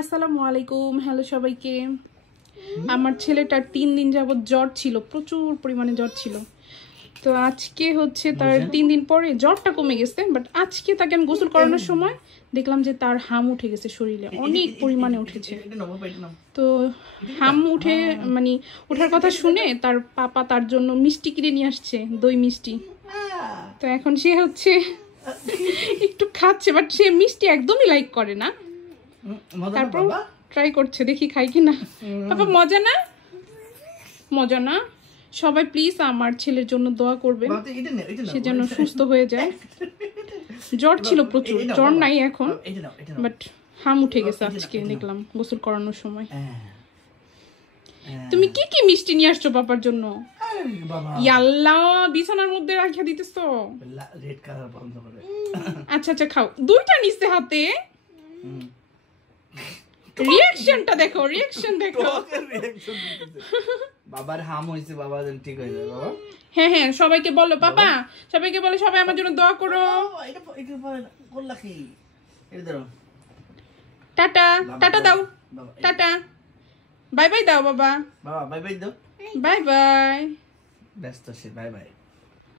আসসালামু আলাইকুম। হ্যালো সবাইকে। আমার ছেলেটার 3 দিন যাবত জ্বর ছিল, প্রচুর পরিমাণে জ্বর ছিল। তো আজকে হচ্ছে তার 3 দিন পরে জ্বরটা কমে গেছে, বাট আজকে তাকে আমি গোসল করানোর সময় দেখলাম যে তার হাম উঠে গেছে, শরীরে অনেক পরিমাণে উঠেছে। তো হাম উঠে মানে ওঠার কথা শুনে তার পাপা তার জন্য মিষ্টি কিনে নিয়ে আসছে, দই মিষ্টি। তো এখন সে হচ্ছে একটু খাচ্ছে, বাট সে মিষ্টি একদমই লাইক করে না। তারপর ট্রাই করছে, দেখি খাই কিনা। পাপা মজা না? মজা না? সবাই প্লিজ আমার ছেলের জন্য দোয়া করবেন, সে যেন সুস্থ হয়ে যায়। জ্বর ছিল প্রচুর, জ্বর নাই এখন, বাট হাম উঠে গেছে আজকে দেখলাম গোসল করানোর সময়। তুমি কি কি মিষ্টি নিয়ে আসছো পাপার জন্য? ইয়াল্লা, বিছানার মধ্যে রাখিয়া দিতেছো। আচ্ছা আচ্ছা খাও, দুইটা নিচে হাতে। রিঅ্যাকশনটা দেখো, রিঅ্যাকশন দেখো। বাবার হাম হইছে, বাবা যেন ঠিক হয়ে যায়। বাবা হ্যাঁ হ্যাঁ, সবাইকে বলো পাপা, সবাইকে বলো সবাই আমার জন্য দোয়া করো। টাটা টাটা দাও, টাটা বাই বাই দাও বাবা। বাবা বাই বাই দাও। Bye bye. ব্যস্ত সে, বাই বাই।